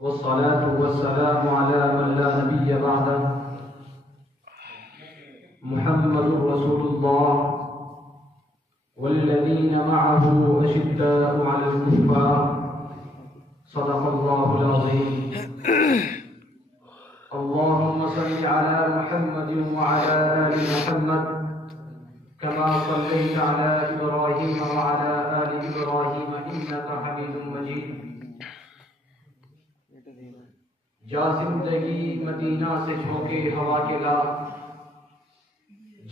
والصلاة والسلام على من لا نبي بعده محمد رسول الله والذين معه أشداء على الكفار صدق الله العظيم. اللهم صل على محمد وعلى آل محمد كما صليت على إبراهيم وعلى آل إبراهيم إنك حميد مجيد. جا زندگی مدینہ سے جھونکے ہوا کے لا،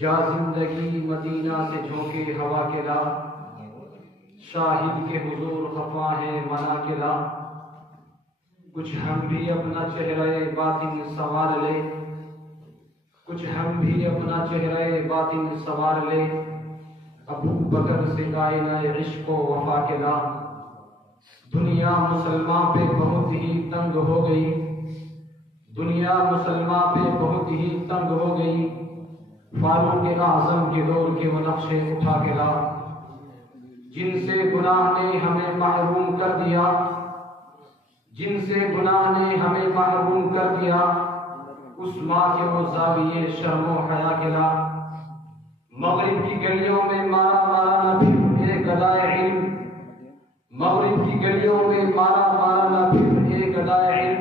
جا زندگی مدینہ سے جھونکے ہوا کے لا، شاہد کے حضور خفا ہے منا کے لا. کچھ ہم بھی اپنا چہرہ باطن سنوار لے، کچھ ہم بھی اپنا چہرہ باطن سنوار لے. ابو بکر سے آئینہ عشق و وفا کے لا. دنیا مسلمان پہ بہت ہی تنگ ہو گئی، دنیا مسلمان پہ بہت ہی تنگ ہو گئی. فاروق اعظم کے دور کے وہ نقشے اٹھا کے لا. جن سے گناہ نے ہمیں محروم کر دیا، جن سے گناہ نے ہمیں محروم کر دیا، اس ماں کے وہ زاویے شرم و حیا کے لا. مغرب کی گلیوں میں مارا مارا نہ پھر ایک ادائے علم، مغرب کی گلیوں میں مارا مارا نہ پھر ایک ادائے علم.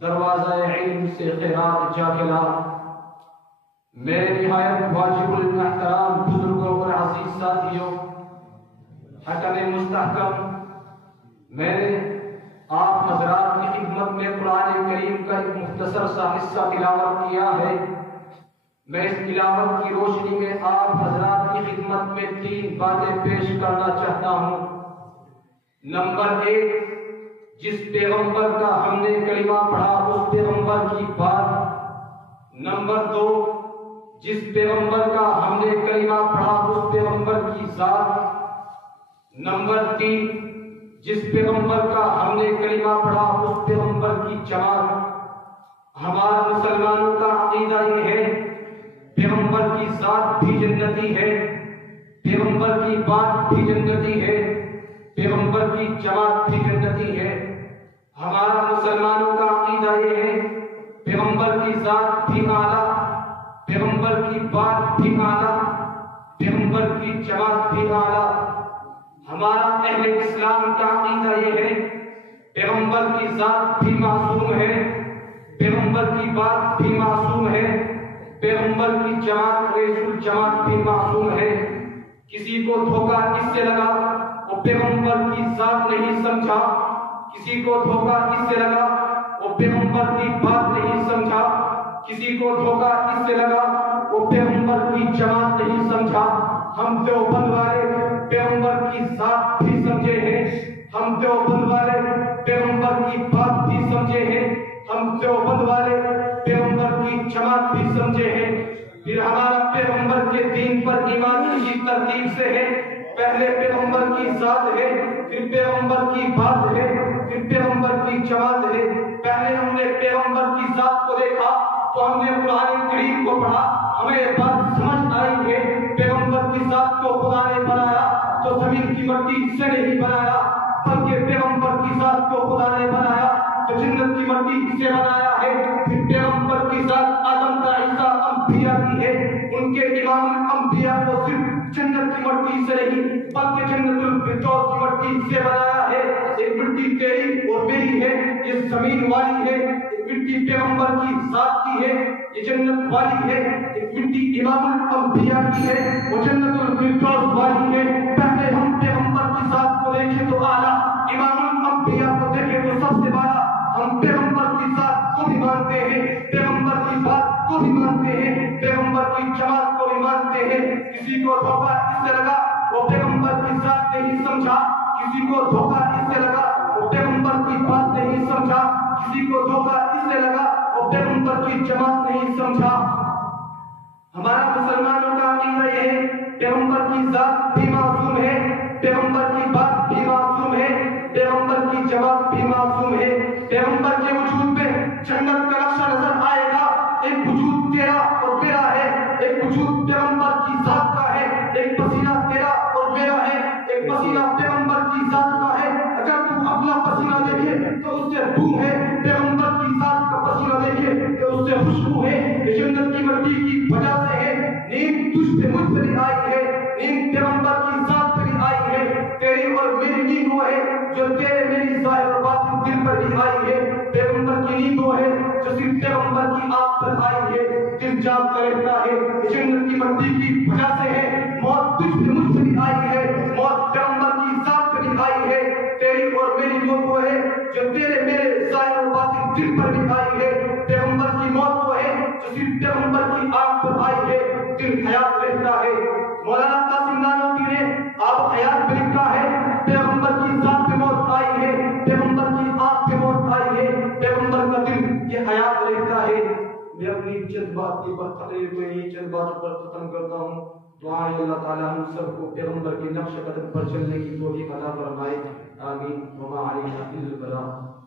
دروازہ علم سے خیرات جا کے لا. میرے نہایت واجب الاحترام بزرگوں اور عزیز ساتھیوں، حکم مستحکم، میں نے آپ حضرات کی خدمت میں قرآن کریم کا ایک مختصر سا حصہ تلاوت کیا ہے. میں اس تلاوت کی روشنی میں آپ حضرات کی خدمت میں 3 باتیں پیش کرنا چاہتا ہوں. نمبر 1، جس پیغمبر کا ہم نے کلمہ پڑھا اس پیغمبر کی بات. نمبر 2، جس پیغمبر کا ہم نے کلمہ پڑھا اس پیغمبر کی ذات. نمبر 3، جس پیغمبر کا ہم نے کلمہ پڑھا اس پیغمبر کی جماعت. ہمارا مسلمانوں کا عقیدہ یہ ہے، پیغمبر کی ذات بھی جنتی ہے، پیغمبر کی بات بھی جنتی ہے، پیغمبر کی جماعت بھی جنتی ہے. ہمارا مسلمانوں کا عقیدہ یہ ہے، پیغمبر کی ذات بھی اعلیٰ، پیغمبر کی بات بھی اعلیٰ، پیغمبر کی جماعت بھی اعلیٰ. ہمارا اہل اسلام کا عقیدہ یہ ہے، پیغمبر کی ذات بھی معصوم ہے، پیغمبر کی بات بھی معصوم ہے، پیغمبر کی جماعت رئیس الجماعت بھی معصوم ہے. کسی کو دھوکہ اس سے لگا وہ پیغمبر کی ذات نہیں سمجھا، کسی کو دھوکہ اس سے لگا وہ پیغمبر کی بات نہیں سمجھا، کسی کو دھوکہ اس سے لگا وہ پیغمبر کی جماعت نہیں سمجھا. ہم دیوبند والے پیغمبر کی ذات بھی سمجھے ہیں، ہم دیوبند والے پیغمبر کی بات بھی سمجھے ہیں، ہم دیوبند والے پیغمبر کی جماعت بھی سمجھے ہیں. پھر ہمارا پیغمبر کے دین پر ایمان اسی ترتیب سے ہے، پہلے پیغمبر کی ذات ہے، پھر پیغمبر کی بات ہے، پھر پیغمبر کی جماعت ہے. پہلے ہم نے پیغمبر کی ذات کو دیکھا تو ہم نے قرآن کریم کو پڑھا، ہمیں یہ بات سمجھ آئی ہے پیغمبر کی ذات کو خدا نے بنایا تو زمین کی مٹی سے نہیں بنایا، بلکہ پیغمبر کی ذات کو خدا نے بنایا تو جنت کی مٹی سے بنایا ہے. پھر پیغمبر کی ذات آدم کا حصہ انبیاء کی ہے، ان کے امام الانبیاء کو صرف جنت کی مٹی سے نہیں بلکہ جنت الفردوس کی مٹی سے بنایا ہے. ایک مٹی تیری اور میری ہے، یہ زمین والی ہے، ایک مٹی پیغمبر کی ذات کی ہے، یہ جنت والی ہے. ایک مٹی امام الانبیاء کی ہے، وہ جنت الفردوس والی ہے. پہلے ہم پیغمبر کی ذات کو دیکھیں تو اعلیٰ، امام الانبیاء کو دیکھیں تو سب سے بڑا. ہم پیغمبر کی ذات کو بھی مانتے ہیں، پیغمبر کی بات کو بھی مانتے ہیں، پیغمبر کی جماعت کو بھی مانتے ہیں. کسی کو دھوکہ اس سے لگا وہ پیغمبر کی ذات نہیں سمجھا، کسی کو دھوکہ اس سے لگا وہ پیغمبر کی بات نہیں سمجھا، کسی کو دھوکہ اس سے لگا وہ پیغمبر کی جماعت نہیں سمجھا. ہمارا مسلمانوں کا عقیدہ یہ ہے، پیغمبر کی ذات بھی معصوم ہے، پیغمبر کی بات بھی معصوم ہے، پیغمبر کی جماعت بھی معصوم ہے. پیغمبر کے وجود میں جنت کا نقشہ نظر آئے گا. ایک وجود تیرا اور میرا ہے، ایک وجود پیغمبر کی ذات کا ہے، ایک پسینہ تیرا اور میرا ہے، ایک پسینہ پیغمبر کی ذات کا ہے، وہ ہے جو تیرے میری ظاہر اور باطن دل پر بھی آئی ہے، پیغمبر کی نیند وہ ہے جو صرف پیغمبر کی آنکھ پر آئی ہے، دل جاگتا رہتا ہے، جنت کی مٹی کی وجہ سے ہے، موت تجھ سے مجھ سے بھی آئی ہے، موت پیغمبر کی ذات پر بھی آئی ہے، تیری اور میری موت وہ ہے جو تیرے میرے ظاہر اور باطن دل پر بھی آئی ہے، پیغمبر کی موت وہ ہے جو صرف پیغمبر کی آنکھ پر آئی ہے، دل حیات رہتا ہے۔ مولانا قاسم نانوتوی نے آپ حیات پہ لکھا ہے، پیغمبر کی ذات پہ موت آئی ہے، پیغمبر کی آنکھ پہ موت آئی ہے، پیغمبر کا دل یہ حیات رہتا ہے۔ میں اپنی چند بات کی تقریر کو یہی چند باتوں پر ختم کرتا ہوں۔ دعا ہے اللہ تعالیٰ ہم سب کو پیغمبر کے نقش قدم پر چلنے کی توفیق عطا فرمائے، آمین۔ وما علینا الا البلاغ۔